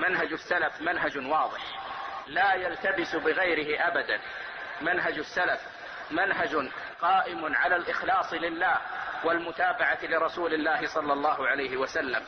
منهج السلف منهج واضح لا يلتبس بغيره أبدا. منهج السلف منهج قائم على الإخلاص لله والمتابعة لرسول الله صلى الله عليه وسلم.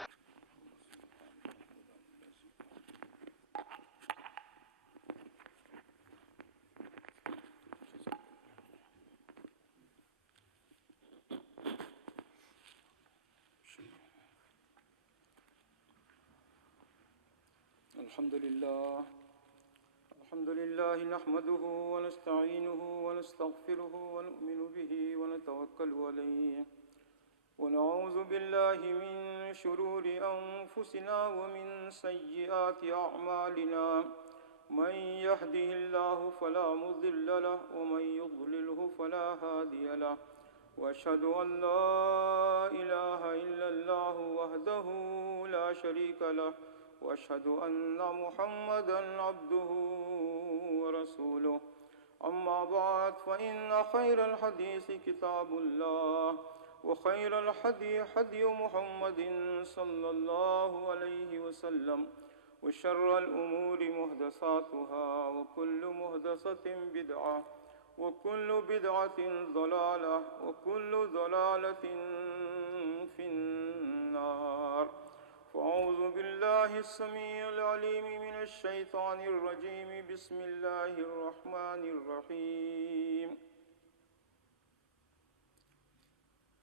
الحمد لله نحمده ونستعينه ونستغفره ونؤمن به ونتوكل عليه ونعوذ بالله من شرور أنفسنا ومن سيئات أعمالنا من يهده الله فلا مضل له ومن يضلله فلا هادي له وأشهد أن لا إله إلا الله وحده لا شريك له وأشهد أن محمدًا عبده ورسوله. أما بعد فإن خير الحديث كتاب الله وخير الهدي هدي محمد صلى الله عليه وسلم وشر الأمور محدثاتها وكل محدثة بدعة وكل بدعة ضلالة وكل ضلالة في النار. فأعوذ بالله السميع العليم من الشيطان الرجيم. بسم الله الرحمن الرحيم.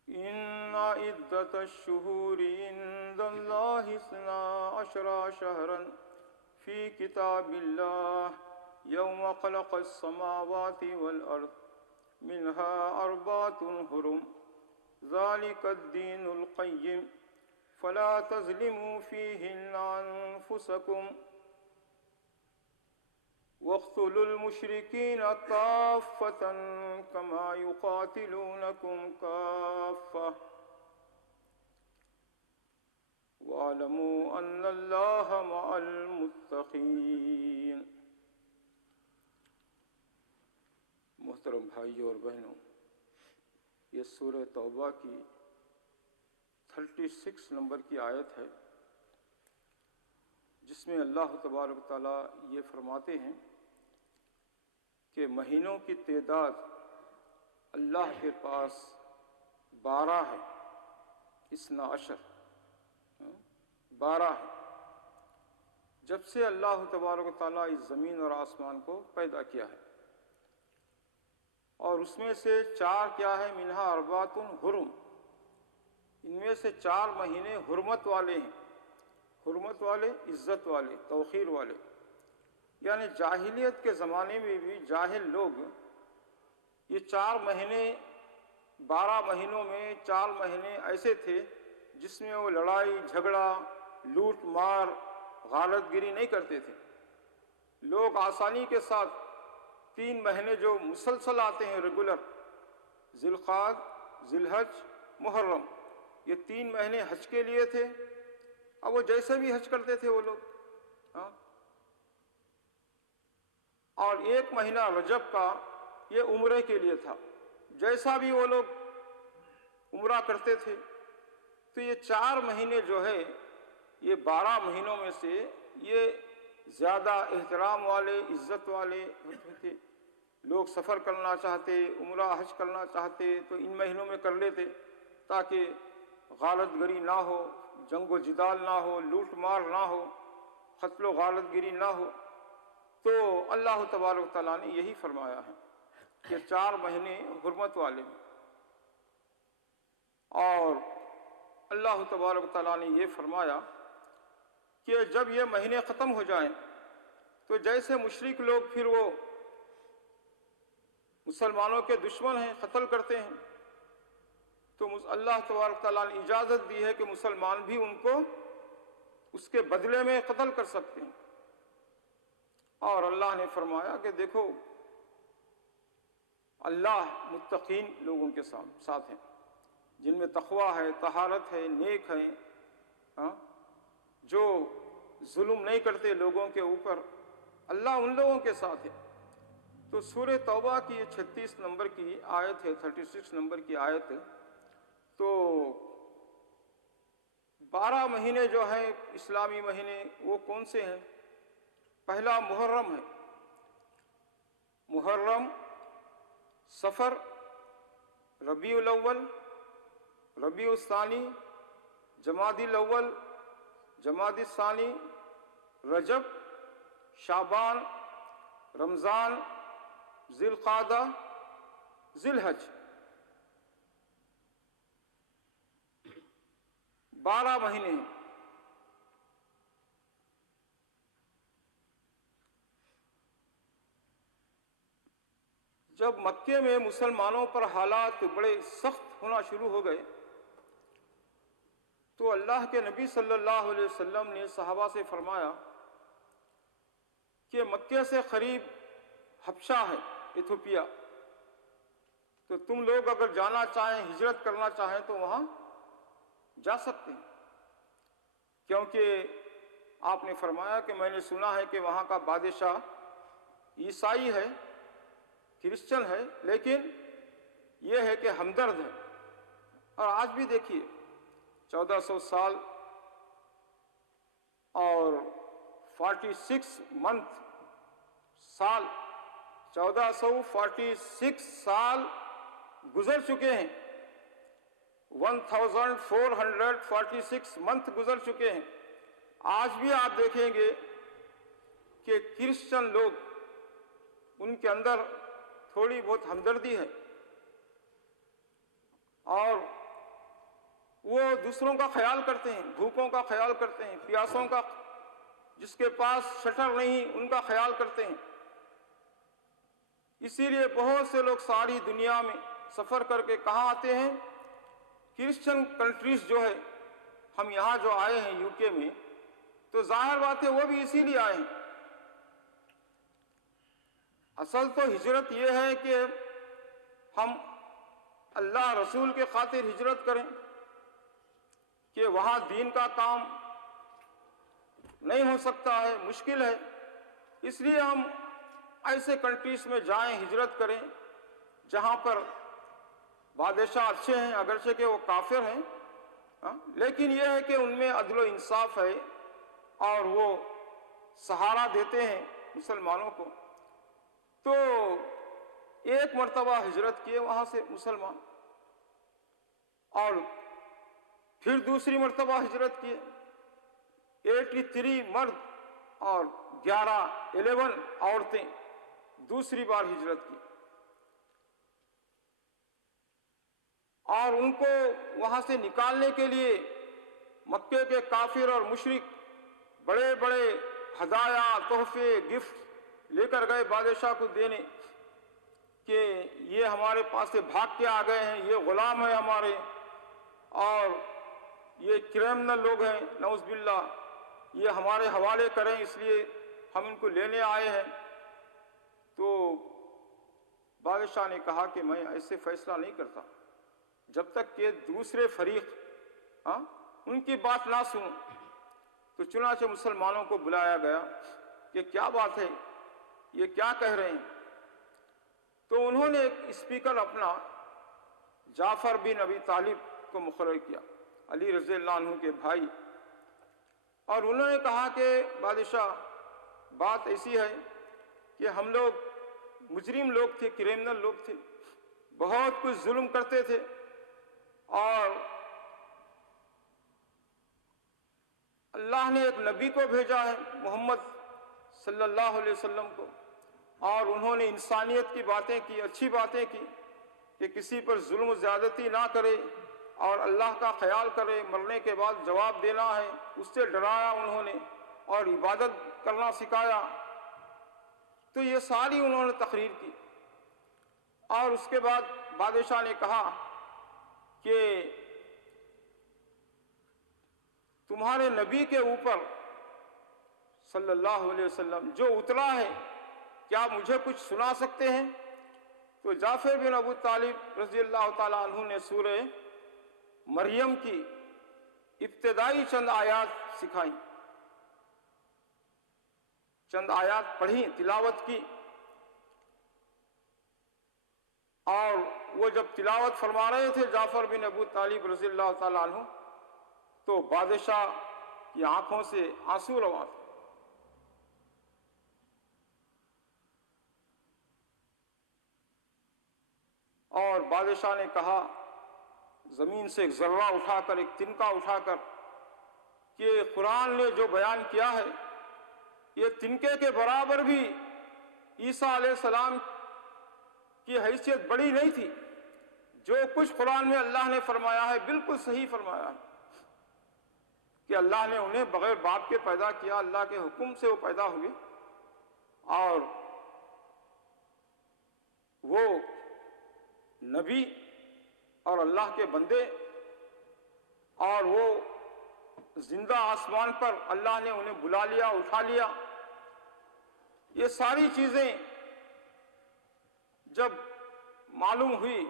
إن عدة الشهور عند الله 12 شهرا في كتاب الله يوم خلق السماوات والأرض منها 4 حرم ذلك الدين القيم فلا تظلموا فيهن أنفسكم واقتلوا المشركين كافة كما يقاتلونكم كافة واعلموا أن الله مع المتقين. محترم بھائیوں اور بہنوں، یہ سورہ توبہ کی 36 نمبر کی آیت ہے، جس میں اللہ تبارک و تعالیٰ یہ فرماتے ہیں کہ مہینوں کی تعداد اللہ کے پاس 12 ہے. 12 ہے. جب سے اللہ تبارک و تعالیٰ اس زمین اور آسمان کو پیدا کیا ہے، اور اس میں سے 4 کیا ہے؟ منہا 4 حرم. ان میں سے 4 مہینے حرمت والے ہیں. حرمت والے، عزت والے، توقیر والے. یعنی جاہلیت کے زمانے میں بھی جاہل لوگ یہ 4 مہینے، 12 مہینوں میں 4 مہینے ایسے تھے جس میں وہ لڑائی جھگڑا، لوٹ مار، غارت گری نہیں کرتے تھے. لوگ آسانی کے ساتھ 3 مہینے جو مسلسل آتے ہیں ریگولر، ذی القعدہ، ذی الحج، محرم، یہ 3 مہینے حج کے لیے تھے. اب وہ جیسے بھی حج کرتے تھے وہ لوگ، اور 1 مہینہ رجب کا یہ عمرے کے لیے تھا. جیسا بھی وہ لوگ عمرہ کرتے تھے. تو یہ 4 مہینے جو ہے یہ 12 مہینوں میں سے یہ زیادہ احترام والے، عزت والے ہوتے تھے. لوگ سفر کرنا چاہتے، عمرہ حج کرنا چاہتے تو ان مہینوں میں کر لیتے، تاکہ غارت گری نہ ہو، جنگ و جدال نہ ہو، لوٹ مار نہ ہو، قتل و غارت گری نہ ہو. تو اللہ تبارک و تعالیٰ نے یہی فرمایا ہے کہ 4 مہینے حرمت والے ہیں. اور اللہ تبارک و تعالیٰ نے یہ فرمایا کہ جب یہ مہینے ختم ہو جائیں تو جیسے مشرک لوگ پھر وہ مسلمانوں کے دشمن ہیں، قتل کرتے ہیں، تو اللہ تبارک و تعالیٰ نے اجازت دی ہے کہ مسلمان بھی ان کو اس کے بدلے میں قتل کر سکتے ہیں. اور اللہ نے فرمایا کہ دیکھو اللہ متقین لوگوں کے ساتھ ہیں، جن میں تقوی ہے، طہارت ہے، نیک ہیں، جو ظلم نہیں کرتے لوگوں کے اوپر. اللہ ان لوگوں کے ساتھ ہے. تو سورہ توبہ کی یہ 36 نمبر کی آیت ہے، 36 نمبر کی آیت. تو 12 مہینے جو ہیں اسلامی مہینے وہ کون سے ہیں؟ پہلا محرم ہے، محرم، صفر، ربیع الاول، ربیع الثانی، جمادی الاول، جمادی الثانی، رجب، شعبان، رمضان، ذی القعدہ، ذی الحج، 12 مہینے ہیں۔ جب مکے میں مسلمانوں پر حالات بڑے سخت ہونا شروع ہو گئے تو اللہ کے نبی صلی اللہ علیہ وسلم نے صحابہ سے فرمایا کہ مکے سے قریب حبشہ ہے، ایتھوپیا، تو تم لوگ اگر جانا چاہیں، ہجرت کرنا چاہیں تو وہاں جا سکتے ہیں، کیونکہ آپ نے فرمایا کہ میں نے سنا ہے کہ وہاں کا بادشاہ عیسائی ہے، کرسچن ہے، لیکن یہ ہے کہ ہمدرد ہے۔ اور آج بھی دیکھیے 1400 سال اور 46 منتھ سال، 1446 سال گزر چکے ہیں، 1446 منتھ گزر چکے ہیں۔ آج بھی آپ دیکھیں گے کہ کرسچن لوگ، ان کے اندر تھوڑی بہت ہمدردی ہے اور وہ دوسروں کا خیال کرتے ہیں، بھوکوں کا خیال کرتے ہیں، پیاسوں کا، جس کے پاس شٹر نہیں ان کا خیال کرتے ہیں۔ اسی لیے بہت سے لوگ ساری دنیا میں سفر کر کے کہاں آتے ہیں؟ کرسچن کنٹریز جو ہے، ہم یہاں جو آئے ہیں یو کے میں، تو ظاہر بات ہے وہ بھی اسی لیے آئے ہیں۔ اصل تو ہجرت یہ ہے کہ ہم اللہ رسول کے خاطر ہجرت کریں، کہ وہاں دین کا کام نہیں ہو سکتا ہے، مشکل ہے، اس لیے ہم ایسے کنٹریز میں جائیں، ہجرت کریں جہاں پر بادشاہ اچھے ہیں، اگرچہ کہ وہ کافر ہیں، لیکن یہ ہے کہ ان میں عدل و انصاف ہے اور وہ سہارا دیتے ہیں مسلمانوں کو۔ تو ایک مرتبہ ہجرت کیے وہاں سے مسلمان، اور پھر دوسری مرتبہ ہجرت کیے، 83 مرد اور 11 عورتیں دوسری بار ہجرت کی، اور ان کو وہاں سے نکالنے کے لیے مکے کے کافر اور مشرک بڑے بڑے ہدایا، تحفے، گفٹ لے کر گئے بادشاہ کو دینے، کہ یہ ہمارے پاس سے بھاگ کے آ گئے ہیں، یہ غلام ہیں ہمارے، اور یہ کرمنل لوگ ہیں، نعوذ باللہ، یہ ہمارے حوالے کریں، اس لیے ہم ان کو لینے آئے ہیں۔ تو بادشاہ نے کہا کہ میں ایسے فیصلہ نہیں کرتا جب تک کہ دوسرے فریق ان کی بات نہ سنوں۔ تو چنانچہ مسلمانوں کو بلایا گیا کہ کیا بات ہے، یہ کیا کہہ رہے ہیں؟ تو انہوں نے ایک اسپیکر اپنا جعفر بن ابی طالب کو مقرر کیا، علی رضی اللہ عنہ کے بھائی، اور انہوں نے کہا کہ بادشاہ بات ایسی ہے کہ ہم لوگ مجرم لوگ تھے، کرمنل لوگ تھے، بہت کچھ ظلم کرتے تھے، اور اللہ نے ایک نبی کو بھیجا ہے، محمد صلی اللہ علیہ وسلم کو، اور انہوں نے انسانیت کی باتیں کی، اچھی باتیں کی، کہ کسی پر ظلم و زیادتی نہ کرے اور اللہ کا خیال کرے، مرنے کے بعد جواب دینا ہے، اس سے ڈرایا انہوں نے، اور عبادت کرنا سکھایا۔ تو یہ ساری انہوں نے تقریر کی، اور اس کے بعد بادشاہ نے کہا کہ تمہارے نبی کے اوپر صلی اللہ علیہ وسلم جو اترا ہے، کیا مجھے کچھ سنا سکتے ہیں؟ تو جعفر بن ابو طالب رضی اللہ تعالیٰ عنہ نے سورہ مریم کی ابتدائی چند آیات سکھائیں، چند آیات پڑھی، تلاوت کی، اور وہ جب تلاوت فرما رہے تھے جعفر بن ابو طالب رضی اللہ تعالیٰ عنہ، تو بادشاہ کی آنکھوں سے آنسو رواں تھے. اور بادشاہ نے کہا زمین سے ایک ذرہ اٹھا کر، ایک تنکا اٹھا کر، کہ قرآن نے جو بیان کیا ہے یہ تنکے کے برابر بھی عیسیٰ علیہ السلام کی حیثیت بڑی نہیں تھی. جو کچھ قرآن میں اللہ نے فرمایا ہے بالکل صحیح فرمایا ہے کہ اللہ نے انہیں بغیر باپ کے پیدا کیا، اللہ کے حکم سے وہ پیدا ہوئے، اور وہ نبی اور اللہ کے بندے، اور وہ زندہ آسمان پر اللہ نے انہیں بلا لیا، اٹھا لیا. یہ ساری چیزیں جب معلوم ہوئی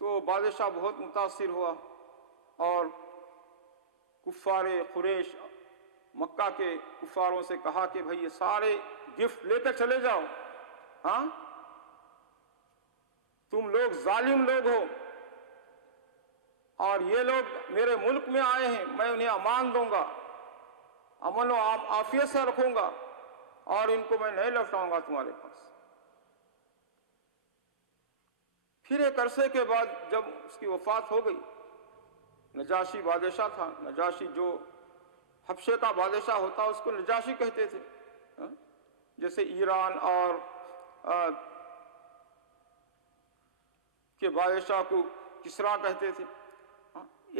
تو بادشاہ بہت متاثر ہوا، اور کفار قریش، مکہ کے کفاروں سے کہا کہ بھئی یہ سارے گفٹ لے کر چلے جاؤ، ہاں تم لوگ ظالم لوگ ہو، اور یہ لوگ میرے ملک میں آئے ہیں، میں انہیں امان دوں گا، امن و عافیت سے رکھوں گا، اور ان کو میں نہیں لوٹاؤں گا تمہارے پاس. پھر ایک عرصے کے بعد جب اس کی وفات ہو گئی، نجاشی بادشاہ تھا. نجاشی جو حبشے کا بادشاہ ہوتا اس کو نجاشی کہتے تھے، جیسے ایران اور کے بادشاہ کو کسرا کہتے تھے.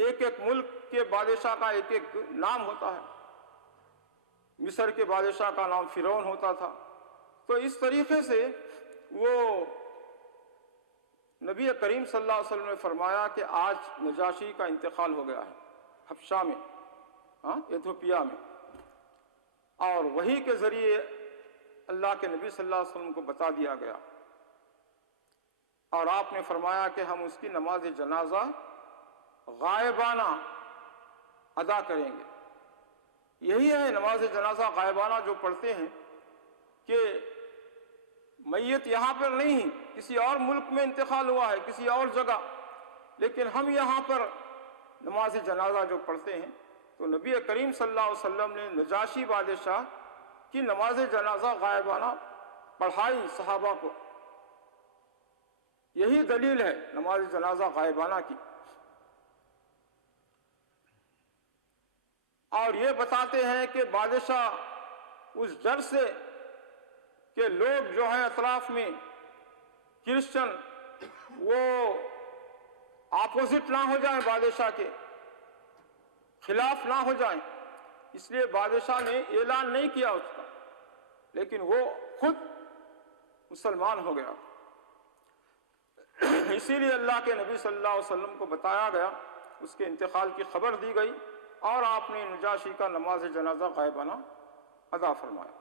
ایک ایک ملک کے بادشاہ کا ایک ایک نام ہوتا ہے. مصر کے بادشاہ کا نام فرعون ہوتا تھا. تو اس طریقے سے وہ نبی کریم صلی اللہ علیہ وسلم نے فرمایا کہ آج نجاشی کا انتقال ہو گیا ہے حبشہ میں، ایتھوپیا میں، اور وحی کے ذریعے اللہ کے نبی صلی اللہ علیہ وسلم کو بتا دیا گیا، اور آپ نے فرمایا کہ ہم اس کی نماز جنازہ غائبانہ ادا کریں گے. یہی ہے نماز جنازہ غائبانہ جو پڑھتے ہیں، کہ میت یہاں پر نہیں، کسی اور ملک میں انتقال ہوا ہے، کسی اور جگہ، لیکن ہم یہاں پر نماز جنازہ جو پڑھتے ہیں. تو نبی کریم صلی اللہ علیہ وسلم نے نجاشی بادشاہ کی نماز جنازہ غائبانہ پڑھائی صحابہ کو. یہی دلیل ہے نماز جنازہ غائبانہ کی. اور یہ بتاتے ہیں کہ بادشاہ اس ڈر سے کہ لوگ جو ہیں اطراف میں کرسچن، وہ اپوزٹ نہ ہو جائیں، بادشاہ کے خلاف نہ ہو جائیں، اس لیے بادشاہ نے اعلان نہیں کیا اس کا، لیکن وہ خود مسلمان ہو گیا. اسی لیے اللہ کے نبی صلی اللہ علیہ وسلم کو بتایا گیا، اس کے انتقال کی خبر دی گئی، اور آپ نے نجاشی کا نماز جنازہ غائبانہ ادا فرمایا.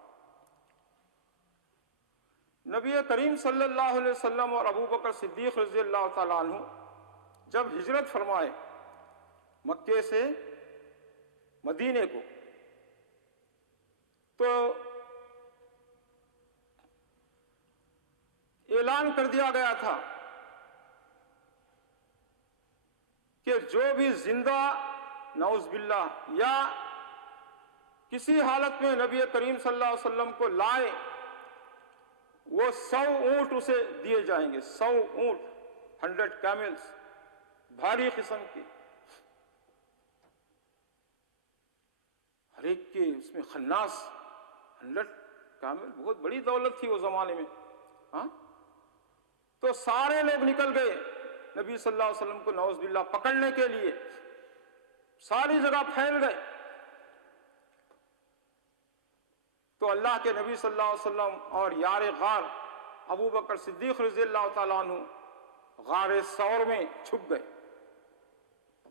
نبی کریم صلی اللہ علیہ وسلم اور ابو بکر صدیق رضی اللہ تعالیٰ عنہ جب ہجرت فرمائے مکے سے مدینے کو، تو اعلان کر دیا گیا تھا کہ جو بھی زندہ نعوذ باللہ یا کسی حالت میں نبی کریم صلی اللہ علیہ وسلم کو لائے، وہ 100 اونٹ اسے دیے جائیں گے. 100 اونٹ، 100 کیملز، بھاری قسم کی، ہر ایک کے اس میں خناس. 100 کیمل بہت بڑی دولت تھی وہ زمانے میں. تو سارے لوگ نکل گئے نبی صلی اللہ علیہ وسلم کو نعوذ باللہ پکڑنے کے لیے، ساری جگہ پھیل گئے. تو اللہ کے نبی صلی اللہ علیہ وسلم اور یار غار ابو بکر صدیق رضی اللہ تعالیٰ عنہ غار ثور میں چھپ گئے،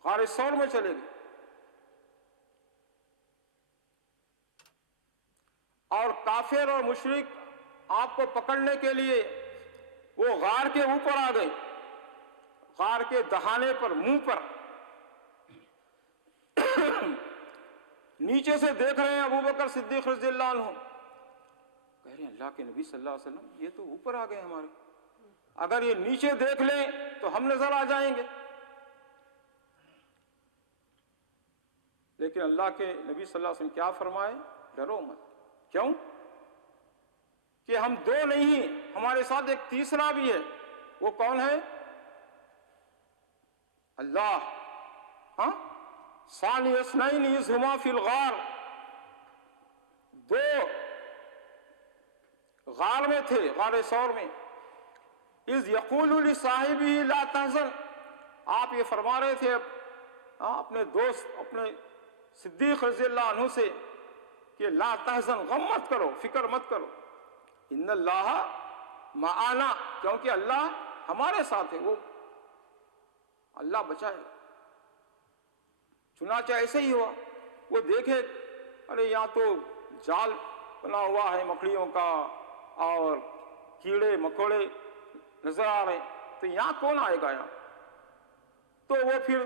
غار ثور میں چلے گئے. اور کافر اور مشرک آپ کو پکڑنے کے لیے وہ غار کے اوپر آ گئے، غار کے دہانے پر، منہ پر. نیچے سے دیکھ رہے ہیں ابو بکر صدیق رضی اللہ عنہ، کہہ رہے ہیں اللہ کے نبی صلی اللہ علیہ وسلم یہ تو اوپر آ گئے ہمارے، اگر یہ نیچے دیکھ لیں تو ہم نظر آ جائیں گے. لیکن اللہ کے نبی صلی اللہ علیہ وسلم کیا فرمائے؟ ڈرو مت. کیوں؟ کہ ہم دو نہیں، ہمارے ساتھ ایک تیسرا بھی ہے. وہ کون ہے؟ اللہ. ہاں، ثانی اثنین اذ ہما فی الغار، دو غار میں تھے، غار ثور میں. اذ یقول لصاحبہ لا تحزن، آپ یہ فرما رہے تھے اپنے دوست، اپنے صدیق رضی اللہ عنہ سے کہ لا تحزن، غم مت کرو، فکر مت کرو، ان اللہ معنا، کیونکہ اللہ ہمارے ساتھ ہے، وہ اللہ بچائے. چنانچہ ایسے ہی ہوا. وہ دیکھے ارے یہاں تو جال بنا ہوا ہے مکڑیوں کا اور کیڑے مکوڑے نظر آ رہے ہیں، تو یہاں کون آئے گا یہاں؟ تو وہ پھر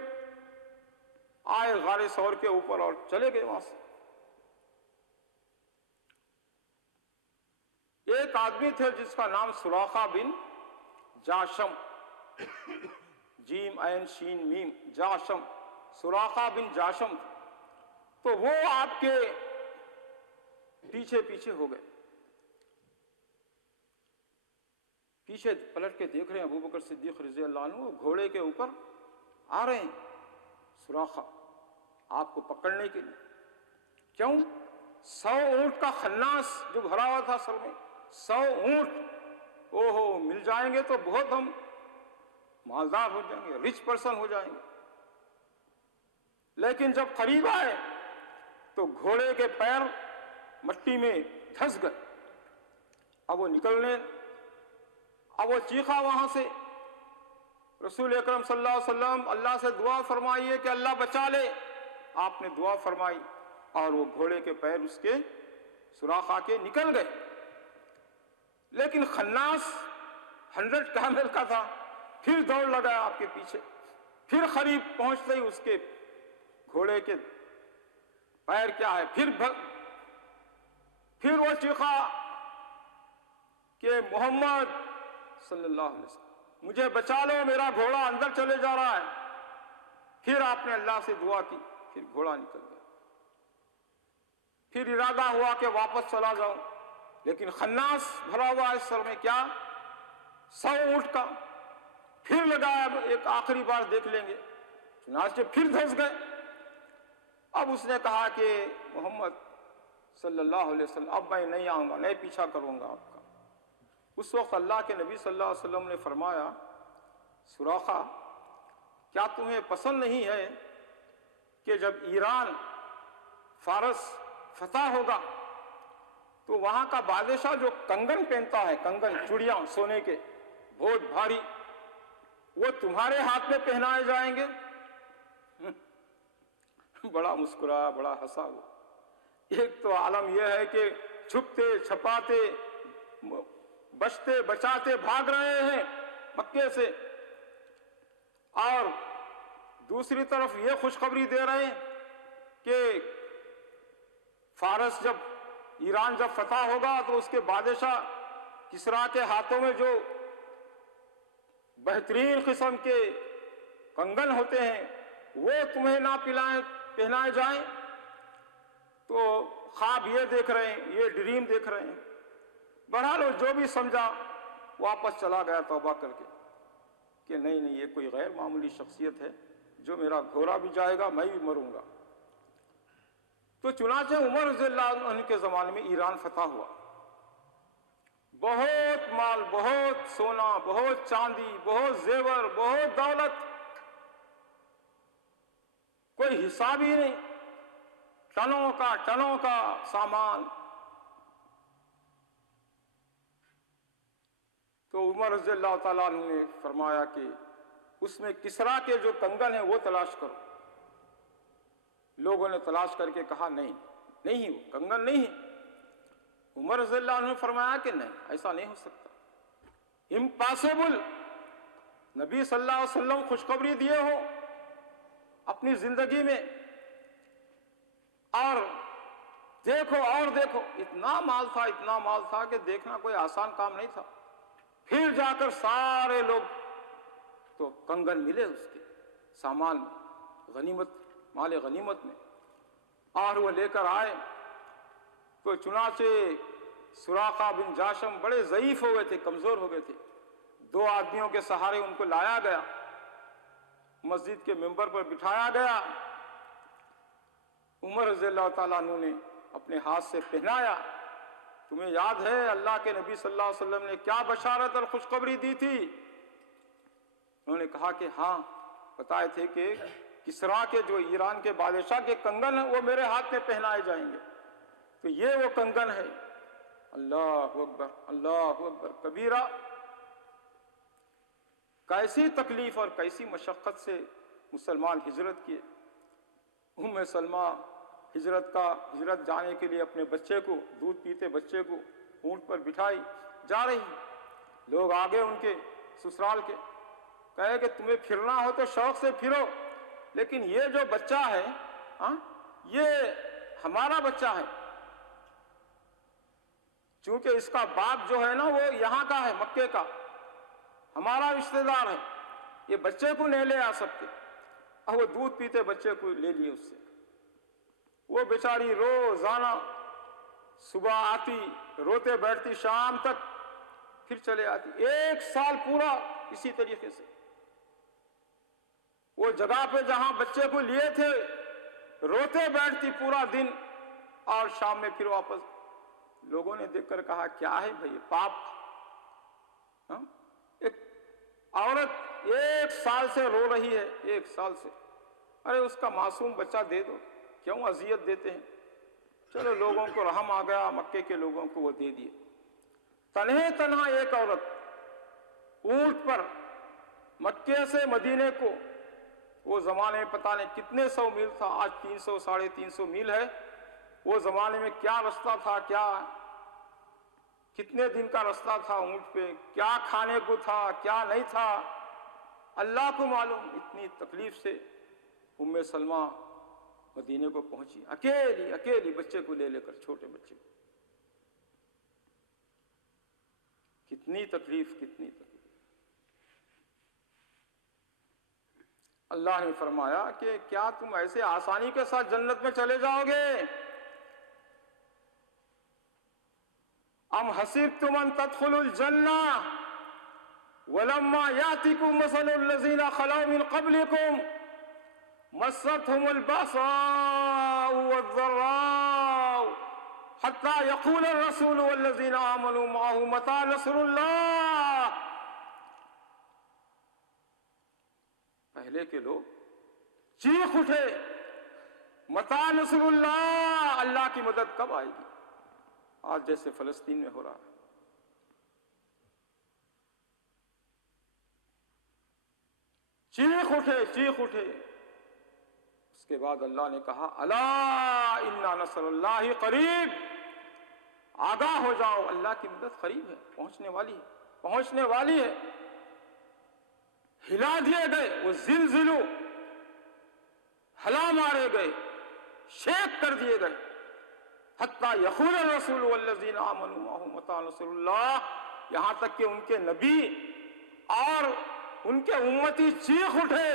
آئے غار ثور کے اوپر اور چلے گئے وہاں سے. ایک آدمی تھے جس کا نام سراقہ بن جاشم، جیم عین شین میم، جاشم، سراقہ بن جاشم. تو وہ آپ کے پیچھے پیچھے ہو گئے. پیچھے پلٹ کے دیکھ رہے ہیں ابو بکر صدیق رضی اللہ عنہ گھوڑے کے اوپر آ رہے ہیں سراقہ آپ کو پکڑنے کے لیے. کیوں؟ 100 اونٹ کا خناس جو بھرا ہوا تھا سر میں، 100 اونٹ، مل جائیں گے تو بہت ہم مالدار ہو جائیں گے، رچ پرسن ہو جائیں گے. لیکن جب قریب آئے تو گھوڑے کے پیر مٹی میں دھس گئے. اب وہ نکلنے، اب وہ چیخا وہاں سے، رسول اکرم صلی اللہ علیہ وسلم اللہ سے دعا فرمائیے کہ اللہ بچا لے. آپ نے دعا فرمائی اور وہ گھوڑے کے پیر اس کے سراقہ کے نکل گئے. لیکن خناس 100 کیمل کا تھا، پھر دوڑ لگایا آپ کے پیچھے. پھر قریب پہنچتے ہی اس کے گھوڑے کے پیر کیا ہے، پھر وہ چیخا کہ محمد صلی اللہ علیہ وسلم مجھے بچا لو، میرا گھوڑا اندر چلے جا رہا ہے. پھر آپ نے اللہ سے دعا کی، پھر گھوڑا نکل گیا. پھر ارادہ ہوا کہ واپس چلا جاؤں، لیکن خناس بھرا ہوا ہے سر میں، کیا 100 اونٹ کا. پھر لگایا ایک آخری بار دیکھ لیں گے، چنانچہ پھر دھس گئے. اب اس نے کہا کہ محمد صلی اللہ علیہ وسلم اب میں نہیں آؤں گا، نہیں پیچھا کروں گا آپ کا. اس وقت اللہ کے نبی صلی اللہ علیہ وسلم نے فرمایا سراقہ کیا تمہیں پسند نہیں ہے کہ جب ایران فارس فتح ہوگا تو وہاں کا بادشاہ جو کنگن پہنتا ہے، کنگن چوڑیاں سونے کے بہت بھاری، وہ تمہارے ہاتھ میں پہنائے جائیں گے؟ بڑا مسکرایا، بڑا ہنسا وہ. ایک تو عالم یہ ہے کہ چھپتے چھپاتے بچتے بچاتے بھاگ رہے ہیں مکے سے، اور دوسری طرف یہ خوشخبری دے رہے ہیں کہ فارس جب، ایران جب فتح ہوگا تو اس کے بادشاہ کسریٰ کے ہاتھوں میں جو بہترین قسم کے کنگن ہوتے ہیں وہ تمہیں نہ پہنائے جائیں. تو خواب یہ دیکھ رہے ہیں، یہ ڈریم دیکھ رہے ہیں. بہرحال جو بھی سمجھا واپس چلا گیا توبہ کر کے کہ نہیں یہ کوئی غیر معمولی شخصیت ہے، جو میرا گھوڑا بھی جائے گا میں بھی مروں گا. تو چنانچہ عمر رضی اللہ عنہ کے زمانے میں ایران فتح ہوا. بہت مال، بہت سونا، بہت چاندی، بہت زیور، بہت دولت، کوئی حساب ہی نہیں، ٹنوں کا سامان. تو عمر رضی اللہ تعالیٰ عنہ نے فرمایا کہ اس میں کسریٰ کے جو کنگن ہیں وہ تلاش کرو. لوگوں نے تلاش کر کے کہا نہیں وہ کنگن نہیں ہے. عمر رضی اللہ عنہ نے فرمایا کہ نہیں، ایسا نہیں ہو سکتا، امپاسبل. نبی صلی اللہ علیہ وسلم خوشخبری دیے ہو اپنی زندگی میں، اور دیکھو اتنا مال تھا کہ دیکھنا کوئی آسان کام نہیں تھا. پھر جا کر سارے لوگ تو کنگن ملے، اس کے سامان غنیمت، مال غنیمت میں. اور وہ لے کر آئے تو چنانچہ سراقہ بن جاشم بڑے ضعیف ہو گئے تھے، کمزور ہو گئے تھے، 2 آدمیوں کے سہارے ان کو لایا گیا، مسجد کے ممبر پر بٹھایا گیا، عمر رضی اللہ تعالیٰ عنہ نے اپنے ہاتھ سے پہنایا۔ تمہیں یاد ہے اللہ کے نبی صلی اللہ علیہ وسلم نے کیا بشارت اور خوشخبری دی تھی؟ انہوں نے کہا کہ ہاں، بتائے تھے کہ کسرا کے جو ایران کے بادشاہ کے کنگن ہیں وہ میرے ہاتھ میں پہنائے جائیں گے، تو یہ وہ کنگن ہے۔ اللہ اکبر، اللہ اکبر کبیرہ۔ کیسی تکلیف اور کیسی مشقت سے مسلمان ہجرت کیے۔ ام سلمہ ہجرت جانے کے لیے اپنے بچے کو، دودھ پیتے بچے کو اونٹ پر بٹھائی جا رہی، لوگ آگے ان کے سسرال کے کہے کہ تمہیں پھرنا ہو تو شوق سے پھرو، لیکن یہ جو بچہ ہے یہ ہمارا بچہ ہے، چونکہ اس کا باپ جو ہے نا وہ یہاں کا ہے، مکے کا، ہمارا رشتہ دار ہے، یہ بچے کو نہیں لے آ سکتے۔ اور وہ دودھ پیتے بچے کو لے لیے اس سے۔ وہ بیچاری روزانہ صبح آتی، روتے بیٹھتی، شام تک پھر چلے آتی، 1 سال پورا اسی طریقے سے۔ وہ جگہ پہ جہاں بچے کو لیے تھے روتے بیٹھتی پورا دن، اور شام میں پھر واپس۔ لوگوں نے دیکھ کر کہا کیا ہے بھائی پاپ، ایک عورت 1 سال سے رو رہی ہے، 1 سال سے، ارے اس کا معصوم بچہ دے دو، کیوں اذیت دیتے ہیں؟ چلو لوگوں کو رحم آ گیا، مکے کے لوگوں کو وہ دے دیے۔ تنہا ایک عورت اونٹ پر مکے سے مدینے کو، وہ زمانے میں پتہ نہیں کتنے 100 میل تھا، آج 300 ساڑھے 300 میل ہے، وہ زمانے میں کیا رستہ تھا، کتنے دن کا رستہ تھا اونٹ پہ، کیا کھانے کو تھا کیا نہیں تھا، اللہ کو معلوم۔ اتنی تکلیف سے ام سلمہ مدینے کو پہنچی، اکیلی بچے کو لے کر، چھوٹے بچے کو۔ کتنی تکلیف، کتنی تکلیف۔ اللہ نے فرمایا کہ کیا تم ایسے آسانی کے ساتھ جنت میں چلے جاؤ گے؟ ام حسبتم ان تدخلوا الجنہ ولما یاتکم مثل الذین خلوا من قبلکم مستهم البأساء والضراء حتى يقول الرسول والذين آمنوا معه متى نصر اللہ۔ پہلے کے لوگ چیخ اٹھے متى نصر اللہ، اللہ کی مدد کب آئے گی؟ آج جیسے فلسطین میں ہو رہا ہے۔ چیخ اٹھے۔ اس کے بعد اللہ نے کہا الا ان نصر اللہ قریب، آگاہ ہو جاؤ، اللہ کی مدد قریب ہے، پہنچنے والی ہے۔ ہلا دیے گئے وہ زلزلو، ہلا مارے گئے، شیک کر دیے گئے۔ حتی یقول الرسول والذین آمنوا معه متى نصر اللہ، یہاں تک کہ ان کے نبی اور ان کے امتی چیخ اٹھے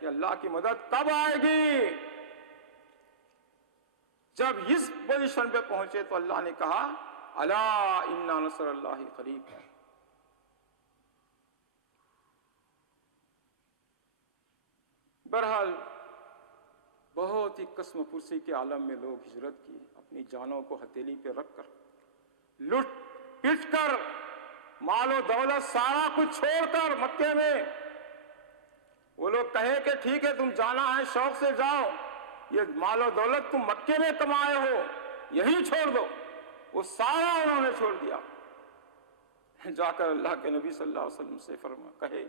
کہ اللہ کی مدد کب آئے گی۔ جب اس پوزیشن پہ پہنچے تو اللہ نے کہا الا ان نصر اللہ قریب۔ بہرحال بہت ہی قسم پرسی کے عالم میں لوگ ہجرت کی، اپنی جانوں کو ہتھیلی پہ رکھ کر، لٹ پٹ کر، مال و دولت سارا کچھ چھوڑ کر مکے میں۔ وہ لوگ کہے کہ ٹھیک ہے تم جانا ہے شوق سے جاؤ، یہ مال و دولت تم مکے میں کمائے ہو یہی چھوڑ دو، وہ سارا انہوں نے چھوڑ دیا۔ جا کر اللہ کے نبی صلی اللہ علیہ وسلم سے کہے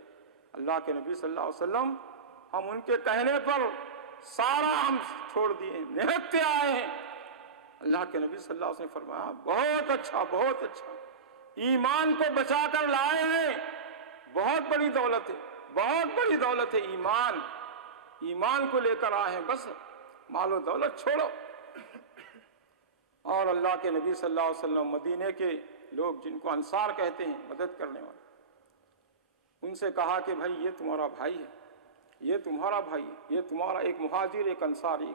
اللہ کے نبی صلی اللہ علیہ وسلم ہم ان کے کہنے پر سارا ہم چھوڑ دیے، نہتے آئے ہیں۔ اللہ کے نبی صلی اللہ علیہ وسلم نے فرمایا بہت اچھا، بہت اچھا، ایمان کو بچا کر لائے ہیں، بہت بڑی دولت ہے، بہت بڑی دولت ہے ایمان، ایمان کو لے کر آئے ہیں، بس مال و دولت چھوڑو۔ اور اللہ کے نبی صلی اللہ علیہ وسلم مدینے کے لوگ جن کو انصار کہتے ہیں، مدد کرنے والے، ان سے کہا کہ بھائی یہ تمہارا بھائی ہے، یہ تمہارا بھائی ہے، یہ تمہارا ایک مہاجر ایک انصاری،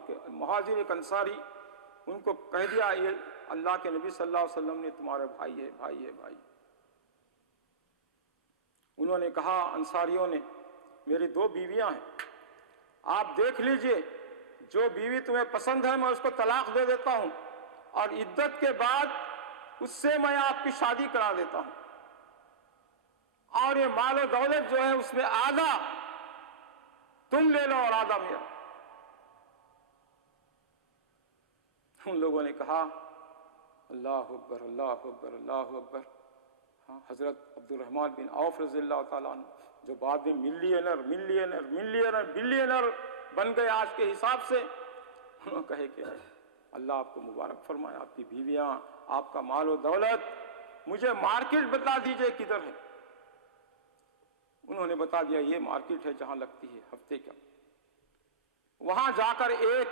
ان کو کہہ دیا یہ اللہ کے نبی صلی اللہ علیہ وسلم نے تمہارے بھائی ہے، بھائی ہے، بھائی۔ انہوں نے کہا، انصاریوں نے، میری 2 بیویاں ہیں، آپ دیکھ لیجئے جو بیوی تمہیں پسند ہے میں اس کو طلاق دے دیتا ہوں، اور عدت کے بعد اس سے میں آپ کی شادی کرا دیتا ہوں، اور یہ مال و دولت جو ہے اس میں آدھا تم لے لو اور آدھا میرا۔ ان لوگوں نے کہا، اللہ اکبر، اللہ اکبر، اللہ اکبر۔ ہاں، حضرت عبد الرحمن بن عوف رضی اللہ تعالیٰ عنہ، جو بعد میں بلینر بن گئے آج کے حساب سے، انہوں نے کہے کہ اللہ آپ کو مبارک فرمائے، آپ کی بیویاں، آپ کا مال و دولت، مجھے مارکیٹ بتا دیجئے کدھر ہے۔ انہوں نے بتا دیا یہ مارکیٹ ہے جہاں لگتی ہے ہفتے کا، وہاں جا کر ایک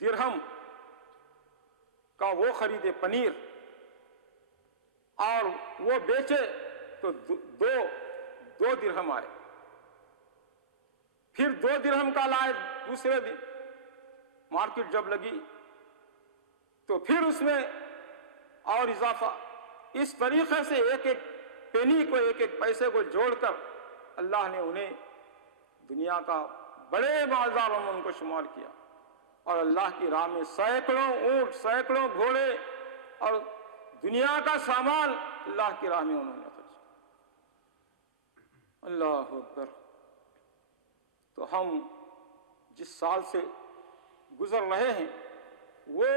درہم کا وہ خریدے پنیر، اور وہ بیچے تو 2 درہم آئے، پھر 2 درہم کا لائے دوسرے دن، مارکیٹ جب لگی تو پھر اس میں اور اضافہ، اس طریقے سے ایک پینی کو، ایک پیسے کو جوڑ کر اللہ نے انہیں دنیا کا بڑے مالداروں میں ان کو شمار کیا، اور اللہ کی راہ میں سینکڑوں اونٹ، سینکڑوں گھوڑے اور دنیا کا سامان اللہ کی راہ میں انہوں نے خرچ کیا۔ اللہ اکبر۔ تو ہم جس سال سے گزر رہے ہیں وہ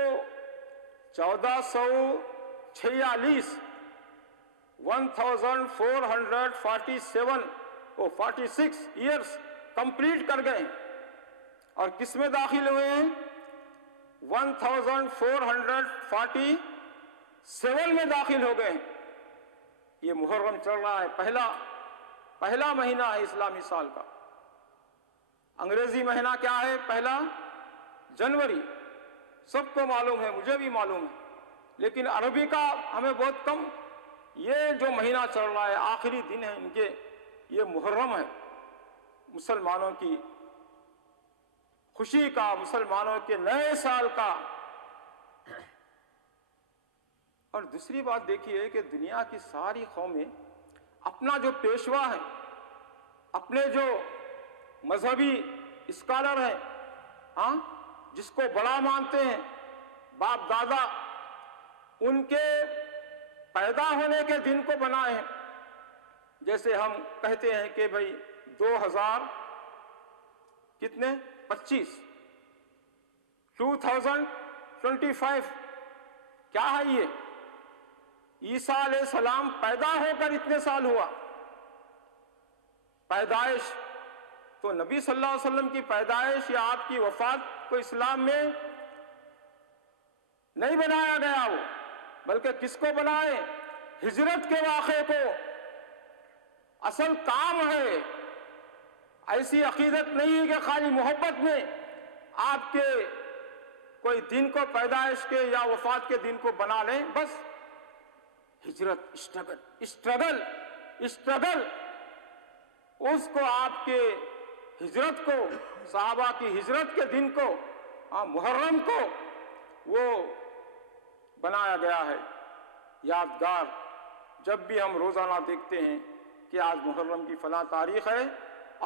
1446 ایئرس کمپلیٹ کر گئے ہیں، اور کس میں داخل ہوئے ہیں؟ 1447 میں داخل ہو گئے ہیں۔ یہ محرم چل رہا ہے، پہلا مہینہ ہے اسلامی سال کا۔ انگریزی مہینہ کیا ہے؟ 1 جنوری، سب کو معلوم ہے، مجھے بھی معلوم ہے، لیکن عربی کا ہمیں بہت کم۔ یہ جو مہینہ چل رہا ہے، آخری دن ہے ان کے، یہ محرم ہے، مسلمانوں کی خوشی کا، مسلمانوں کے نئے سال کا۔ اور دوسری بات دیکھیے کہ دنیا کی ساری قومیں اپنا جو پیشوا ہے، اپنے جو مذہبی اسکالر ہیں، ہاں، جس کو بڑا مانتے ہیں، باپ دادا، ان کے پیدا ہونے کے دن کو بنائے ہیں۔ جیسے ہم کہتے ہیں کہ بھئی 2025 کیا ہے یہ؟ عیسیٰ علیہ السلام پیدا ہو کر اتنے سال ہوا۔ پیدائش تو نبی صلی اللہ علیہ وسلم کی پیدائش یا آپ کی وفات کو اسلام میں نہیں بنایا گیا، وہ بلکہ کس کو بنائے؟ ہجرت کے واقعے کو اصل کام ہے۔ ایسی عقیدت نہیں ہے کہ خالی محبت میں آپ کے کوئی دن کو، پیدائش کے یا وفات کے دن کو بنا لیں، بس ہجرت، اسٹرگل، اس کو آپ کے ہجرت کو، صحابہ کی ہجرت کے دن کو، محرم کو وہ بنایا گیا ہے یادگار۔ جب بھی ہم روزانہ دیکھتے ہیں کہ آج محرم کی فلاں تاریخ ہے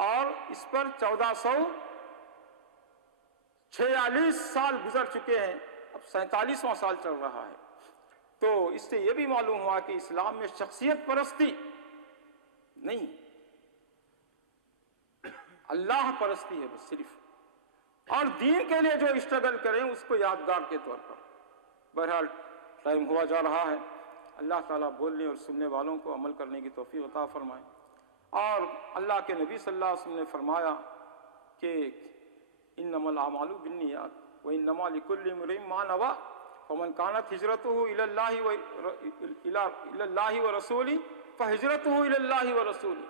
اور اس پر 1446 سال گزر چکے ہیں، اب 47واں سال چل رہا ہے، تو اس سے یہ بھی معلوم ہوا کہ اسلام میں شخصیت پرستی نہیں، اللہ پرستی ہے بس صرف، اور دین کے لیے جو اسٹرگل کریں اس کو یادگار کے طور پر۔ بہرحال ٹائم ہوا جا رہا ہے، اللہ تعالیٰ بولنے اور سننے والوں کو عمل کرنے کی توفیق عطا فرمائے۔ اور اللہ کے نبی صلی اللہ علیہ وسلم نے فرمایا کہ انما الاعمال بالنیات وانما لکل امرئ ما نوى فمن كانت هجرته الى الله ورسوله فهجرته الى الله ورسوله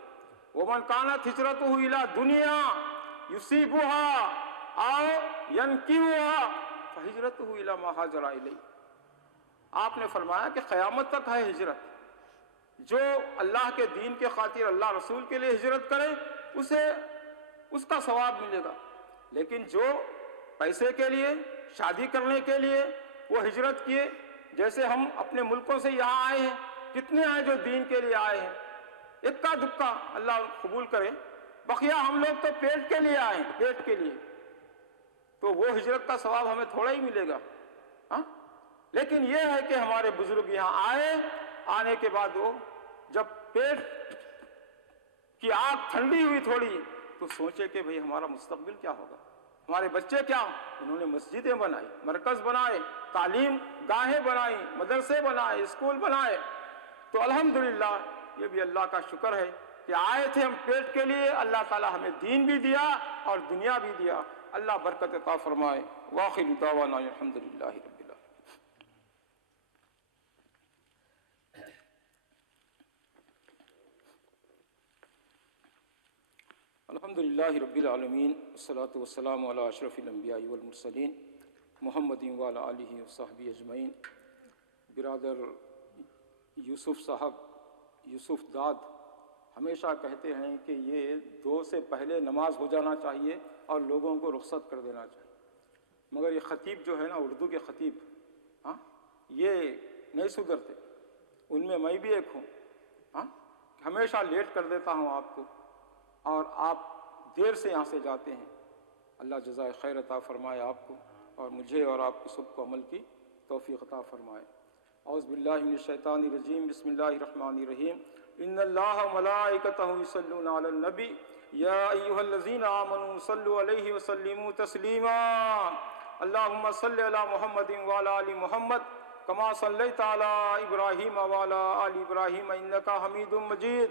ومن كانت هجرته الى دنيا يصيبها او ينكحها فهجرته الى ما هاجر اليه۔ آپ نے فرمایا کہ قیامت تک ہے ہجرت، جو اللہ کے دین کے خاطر اللہ رسول کے لیے ہجرت کرے اسے اس کا ثواب ملے گا، لیکن جو پیسے کے لیے، شادی کرنے کے لیے وہ ہجرت کیے، جیسے ہم اپنے ملکوں سے یہاں آئے ہیں، کتنے ہیں جو دین کے لیے آئے ہیں، اکا دکا اللہ قبول کرے، بقیہ ہم لوگ تو پیٹ کے لیے آئے ہیں، پیٹ کے لیے، تو وہ ہجرت کا ثواب ہمیں تھوڑا ہی ملے گا، ہاں؟ لیکن یہ ہے کہ ہمارے بزرگ یہاں آئے، آنے کے بعد وہ جب پیٹ کی آگ ٹھنڈی ہوئی تھوڑی تو سوچے کہ بھئی ہمارا مستقبل کیا ہوگا، ہمارے بچے کیا، انہوں نے مسجدیں بنائی، مرکز بنائے، تعلیم گاہیں بنائی، مدرسے بنائے، اسکول بنائے، تو الحمدللہ یہ بھی اللہ کا شکر ہے کہ آئے تھے ہم پیٹ کے لیے، اللہ تعالی ہمیں دین بھی دیا اور دنیا بھی دیا، اللہ برکت عطا فرمائے۔ وآخر دعوانا الحمدللہ رب العالمین۔ الحمدللہ رب العالمین، والصلاة والسلام علی اشرف الانبیاء والمرسلین محمد وعلی آلہ وصحبہ اجمعین۔ برادر یوسف صاحب، یوسف داد ہمیشہ کہتے ہیں کہ یہ 2 سے پہلے نماز ہو جانا چاہیے اور لوگوں کو رخصت کر دینا چاہیے، مگر یہ خطیب جو ہے نا، اردو کے خطیب، ہاں، یہ نہیں سدھرتے، ان میں میں بھی ایک ہوں، ہاں، ہمیشہ لیٹ کر دیتا ہوں آپ کو اور آپ دیر سے یہاں سے جاتے ہیں۔ اللہ جزائے خیر عطا فرمائے آپ کو اور مجھے اور آپ کو سب کو عمل کی توفیق عطا فرمائے۔ اعوذ باللہ من الشیطان الرجیم، بسم اللہ الرحمن الرحیم۔ ان اللہ ملائکتہ یصلون علی النبی یا ایھا الذین آمنوا صلوا علیہ وسلموا تسلیما۔ اللہم صل علی محمد وعلی آل محمد کما صلیت علی ابراہیم وعلی آل ابراہیم انک حمید مجید۔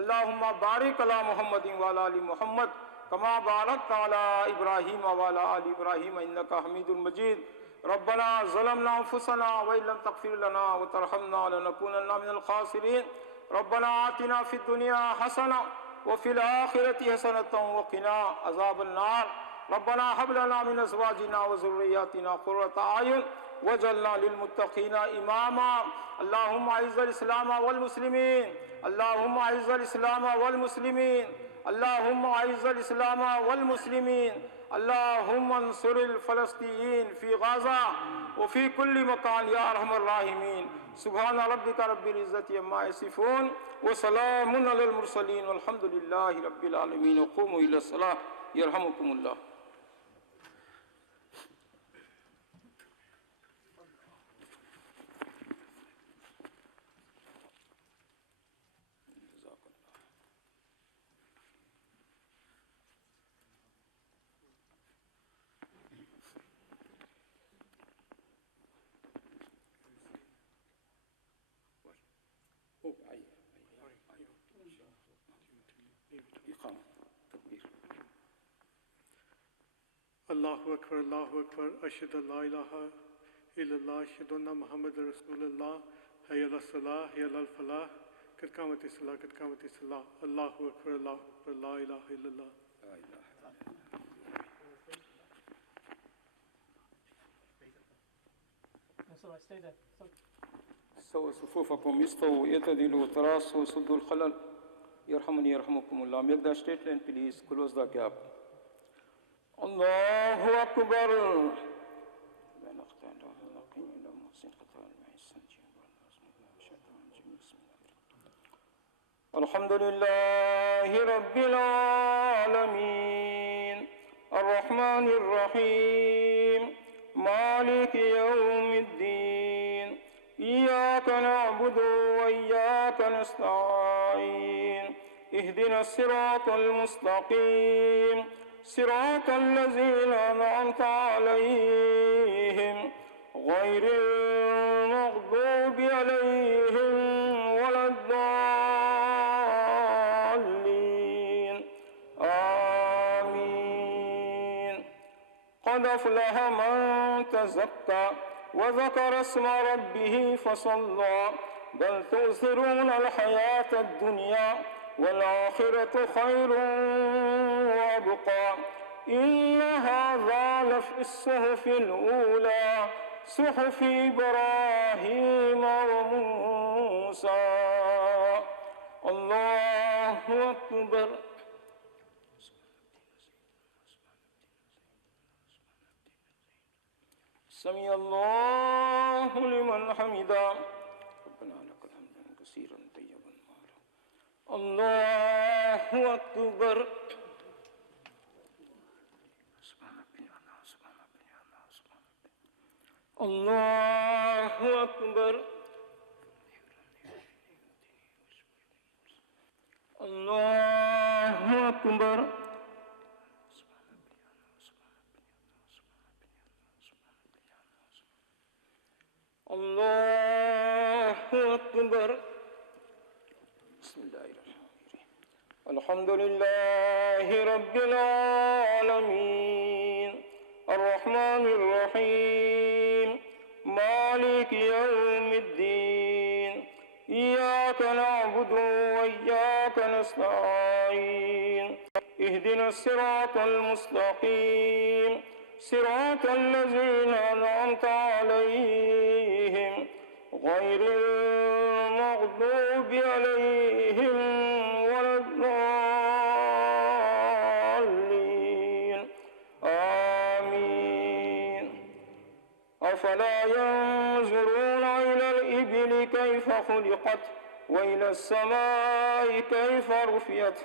اللہم بارک علی محمد وعلی آل محمد کما بارکت علی ابراہیم وعلی آل ابراہیم انک حمید مجید۔ ربنا ظلمنا انفسنا وان لم تغفر لنا وترحمنا لنکونن من الخاسرین۔ ربنا آتنا فی الدنیا حسنہ وفی الآخرۃ حسنۃ وقنا عذاب النار۔ ربنا هب لنا من ازواجنا وذرياتنا قرۃ اعین واجعلنا للمتقین اماما۔ اللہم اعز الاسلام والمسلمین، اللہم اعز الاسلام والمسلمین، اللہم اعز الاسلام والمسلمین، اللہم انصر الفلسطینیین فی غزہ وفی کل مکان یا ارحم الراحمین۔ سبحان ربک رب العزت عما یصفون وسلام علی المرسلین والحمد للہ رب العالمین۔ وقوموا الی الصلاۃ یرحمکم اللہ۔ اللہ اکبر، اللہ اکبر، اشہد ان لا الہ الا اللہ، اشہد ان محمد رسول اللہ، حی علی الصلاۃ، حی علی الفلاح، قد قامت الصلاۃ، قد قامت الصلاۃ۔ اللہ اکبر، اللہ اکبر، لا الہ الا اللہ۔ سووا صفوفکم، استووا، اعتدلوا، تراصوا، سدوا الخلل، یرحمنی یرحمکم اللہ۔ Make the straight line please, close the gap. اللہ اکبر۔ الحمد للہ رب العالمین، الرحمن الرحیم، مالک یوم الدین، ایاک نعبد وایاک نستعین، اہدنا الصراط المستقیم، صراط الذین انعمت علیہم غیر المغضوب علیہم ولا الضالین، آمین۔ قد افلح من تزکى وذكر اسم ربه فصلى بل تؤثرون الحياة الدنيا والآخرة خير وأبقى إن هذا لفي الصحف الأولى صحف إبراهيم وموسى۔ اللہ اکبر سمیع اللہ لمن حمدا ربنا لك الحمد كثيرا طيبا مباركا اللہ اکبر اللہ اکبر اللہ اکبر اللہ اکبر بسم اللہ الرحمن الرحیم الحمد للہ رب العالمین الرحمن الرحیم مالک یوم الدین ایاک نعبد وإیاک نستعین اهدنا الصراط المستقیم صراط الذین أنعمت علیہم غیر المغضوب علیہم ولا الضالین آمین افلا ينظرون إلى الإبل كيف خلقت وإلى السماء كيف رفعت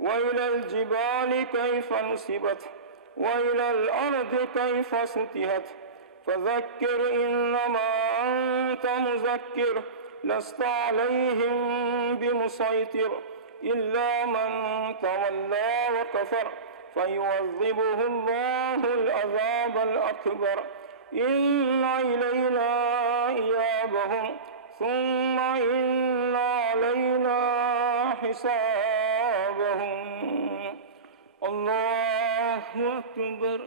وإلى الجبال كيف نصبت وإلى الأرض كيف سطحت فذكر إنما أنت مذكر لست عليهم بمسيطر إلا من تولى وكفر فيعذبه الله العذاب الأكبر إن إلينا إيابهم ثم إن علينا حسابهم اللہ اکبر